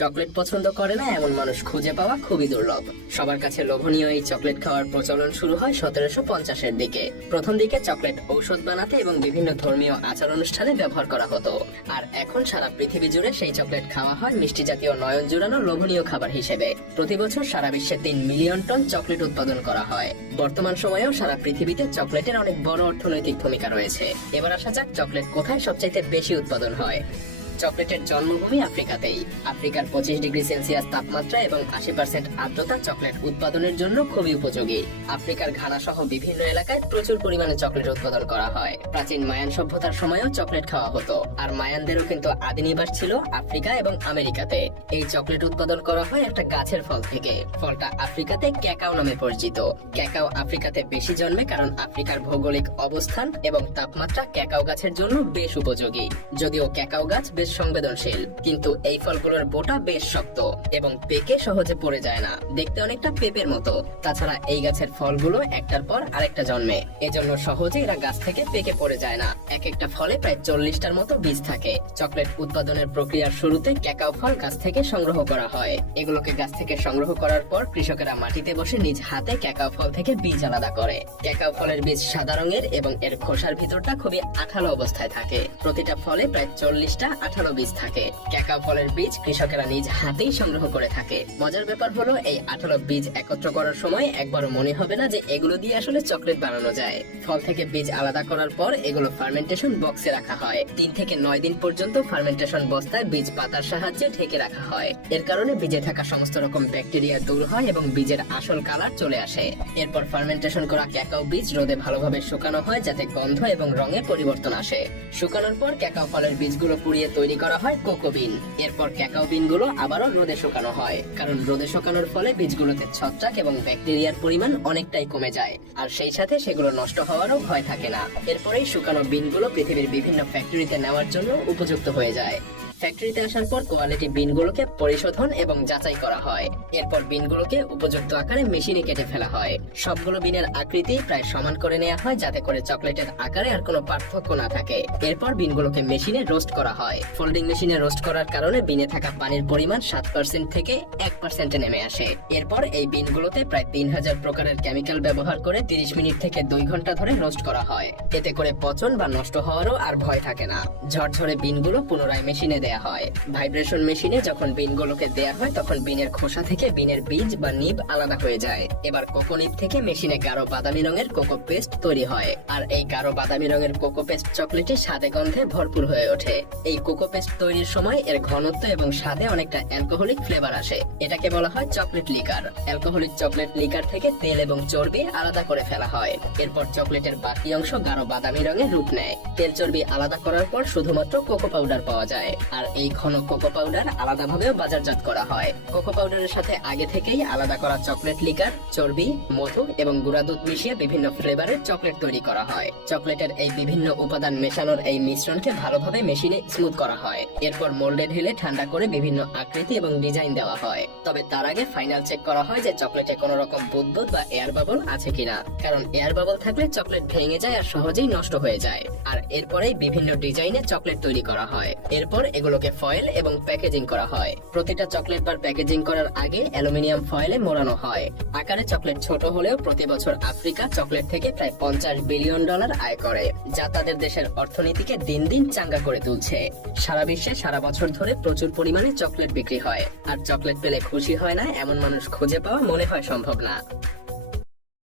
Chocolate পছন্দ করে না এমন মানুষ খুঁজে পাওয়া খুবই দুর্লভ। সবার কাছে লোভনীয় এই চকলেট খাওয়ার প্রচলন শুরু হয় 1750-এর দিকে। প্রথম দিকে চকলেট ঔষধ বানাতে এবং বিভিন্ন ধর্মীয় আচার অনুষ্ঠানে ব্যবহার করা হতো। আর এখন সারা পৃথিবী জুড়ে সেই চকলেট খাওয়া হয় মিষ্টি জাতীয় নয়ন জুড়ানো লোভনীয় খাবার হিসেবে। প্রতি বছর সারা বিশ্বে 3 মিলিয়ন টন চকলেট উৎপাদন করা হয়। বর্তমান সময়েও সারা পৃথিবীতে চকলেটের অনেক বড় অর্থনৈতিক ভূমিকা রয়েছে। এবার আসা যাক চকলেট কোথায় সবচাইতে বেশি উৎপাদন হয়। চকলেটের জন্মভূমি আফ্রিকাতেই। আফ্রিকার 25 ডিগ্রি সেলসিয়াস তাপমাত্রা এবং 80% আর্দ্রতা চকলেট উৎপাদনের জন্য খুবই উপযোগী। আফ্রিকার ঘানা সহ বিভিন্ন এলাকায় প্রচুর পরিমাণে চকলেট উৎপাদন করা হয়। প্রাচীন মায়ান সভ্যতার সময়ও চকলেট খাওয়া হতো। আর মায়ানদেরও কিন্তু আদি নিবাস ছিল আফ্রিকা এবং আমেরিকাতে। এই চকলেট উৎপাদন করা হয় একটা গাছের ফল থেকে। ফলটা আফ্রিকাতে ক্যাকাও নামে পরিচিত। ক্যাকাও আফ্রিকাতে বেশি জন্মে কারণ আফ্রিকার ভৌগোলিক অবস্থান এবং তাপমাত্রা ক্যাকাও গাছের জন্য বেশ উপযোগী। যদিও ক্যাকাও গাছ বেশ সংবেদনশীল, কিন্তু এই ফলগুলোর বোটা বেশ শক্ত এবং পেকে সহজে পড়ে যায় না। দেখতে অনেকটা পেঁপের মতো। তাছাড়া এই গাছের ফলগুলো একটার পর আরেকটা জন্মে, এজন্য সহজে এরা গাছ থেকে পেকে পড়ে যায় না। এক একটা ফলে প্রায় 40টার মতো বীজ থাকে। চকলেট উৎপাদনের প্রক্রিয়ার শুরুতে ক্যাকাও ফল গাছ থেকে সংগ্রহ করা হয়। এগুলোকে গাছ থেকে সংগ্রহ করার পর কৃষকেরা মাটিতে বসে নিজ হাতে ক্যাকাও ফল থেকে বীজ আলাদা করে। ক্যাকাও ফলের বীজ সাদা রঙের এবং এর খোসার ভিতরটা খুবই আঠালো অবস্থায় থাকে। প্রতিটা ফলে প্রায় 40টা আঠালো বীজ থাকে। ক্যাকাও ফলের বীজ কৃষকেরা নিজ হাতেই সংগ্রহ করে থাকে। মজার ব্যাপার হলো এই আঠালো বীজ একত্র করার সময় একবারও মনে হবে না যে এগুলো দিয়ে আসলে চকলেট বানানো যায়। ফল থেকে বীজ আলাদা করার পর এগুলো ফার্মেন্টেশন বক্সে রাখা হয়। 3 থেকে 9 দিন পর্যন্ত ফার্মেন্টেশন বস্তায় বীজ পাতার সাহায্যে ঢেকে রাখা হয়। এর কারণে বীজে থাকা সমস্ত রকম ব্যাকটেরিয়া দূর হয় এবং বীজের আসল কালার চলে আসে। এরপর ফার্মেন্টেশন করা ক্যাকাও বীজ রোদে ভালোভাবে শুকানো হয় যাতে গন্ধ এবং রঙে পরিবর্তন আসে। শুকানোর পর ক্যাকাও ফলের বীজগুলো পুড়িয়ে তৈরি করা হয় কোকো বিন। এরপর ক্যাকাও বিনগুলো আবারও রোদে শুকানো হয়, কারণ রোদে শুকানোর ফলে বীজগুলোতে ছত্রাক এবং ব্যাকটেরিয়ার পরিমাণ অনেকটাই কমে যায়, আর সেই সাথে সেগুলো নষ্ট হওয়ারও ভয় থাকে না। এরপরেই শুকানো বিনগুলো পৃথিবীর বিভিন্ন ফ্যাক্টরিতে নেওয়ার জন্য উপযুক্ত হয়ে যায়। ফ্যাক্টরিতে আসার পর কোয়ালিটি বিনগুলোকে পরিশোধন এবং যাচাই করা হয়। এরপর বিনগুলোকে উপযুক্ত আকারে মেশিনে কেটে ফেলা হয়। সবগুলো বিনের আকৃতি প্রায় সমান করে নেওয়া হয় যাতে করে চকলেটের আকারে আর কোনো পার্থক্য না থাকে। এরপর বিনগুলোকে মেশিনে রোস্ট করা হয়। ফোল্ডিং মেশিনে রোস্ট করার কারণে বিনে থাকা পানির পরিমাণ 7% থেকে 1%-এ নেমে আসে। এরপর এই বিনগুলোতে প্রায় 3000 প্রকারের কেমিক্যাল ব্যবহার করে 30 মিনিট থেকে 2 ঘন্টা ধরে রোস্ট করা হয়। এতে করে পচন বা নষ্ট হওয়ারও আর ভয় থাকে না। ঝরঝরে বিনগুলো পুনরায় মেশিনে দেয়া হয়। ভাইব্রেশন মেশিনে যখন বিনগুলোকে দেয়া হয় তখন বিনের খোসা থেকে বিনের বীজ বা নিব আলাদা হয়ে যায়। এবার কোকো নিব থেকে মেশিনে গাঢ় বাদামি রঙের কোকো পেস্ট তৈরি হয়। আর এই গাঢ় বাদামি রঙের কোকো পেস্ট চকলেটে স্বাদে গন্ধে ভরপুর হয়ে ওঠে। এই কোকো পেস্ট তৈরির সময় এর ঘনত্ব এবং স্বাদে অনেকটা অ্যালকোহলিক ফ্লেভার আসে। এটাকে বলা হয় chocolate liquor. Alcoholic chocolate liquor থেকে তেল এবং চর্বি আলাদা করে ফেলা হয়। এরপর চকলেটের বাকি অংশ গাঢ় বাদামি রঙের রূপ নেয়। তেল চর্বি আলাদা করার পর শুধুমাত্র কোকো পাউডার পাওয়া যায়। আর এই ঘন কোকো পাউডার আলাদাভাবেও বাজারজাত করা হয়। কোকো পাউডারের সাথে আগে থেকেই আলাদা করা চকলেট লিকার, চর্বি, মধু এবং গুঁড়া দুধ মিশিয়ে বিভিন্ন ফ্লেভারের চকলেট তৈরি করা হয়। চকলেটের এই বিভিন্ন উপাদান মেশানোর এই মিশ্রণকে ভালোভাবে মেশিনে স্মুথ করা হয়। এরপর মোল্ডে ঢেলে ঠান্ডা করে বিভিন্ন আকৃতি এবং ডিজাইন দেওয়া হয়। তবে তার আগে ফাইনাল চেক করা হয় যে চকলেটে কোনো রকম বুদবুদ বা এয়ার বাবল আছে কিনা, কারণ এয়ার বাবল থাকলে চকলেট ভেঙে যায় আর সহজেই নষ্ট হয়ে যায়। আর এরপরেই বিভিন্ন ডিজাইনে চকলেট তৈরি করা হয়। এরপর এগুলোকে ফয়েল এবং প্যাকেজিং করা হয়। প্রতিটা চকলেট বার প্যাকেজিং করার আগে অ্যালুমিনিয়াম ফয়েলে মোড়ানো হয়। আকারে চকলেট ছোট হলেও প্রতি বছর আফ্রিকা চকলেট থেকে প্রায় $50 বিলিয়ন আয় করে, যা তাদের দেশের অর্থনীতিকে দিন দিন চাঙ্গা করে তুলছে। সারা বিশ্বে সারা বছর ধরে প্রচুর পরিমাণে চকলেট বিক্রি হয়, আর চকলেট পেলে খুশি হয় না এমন মানুষ খুঁজে পাওয়া মনে হয় সম্ভব না।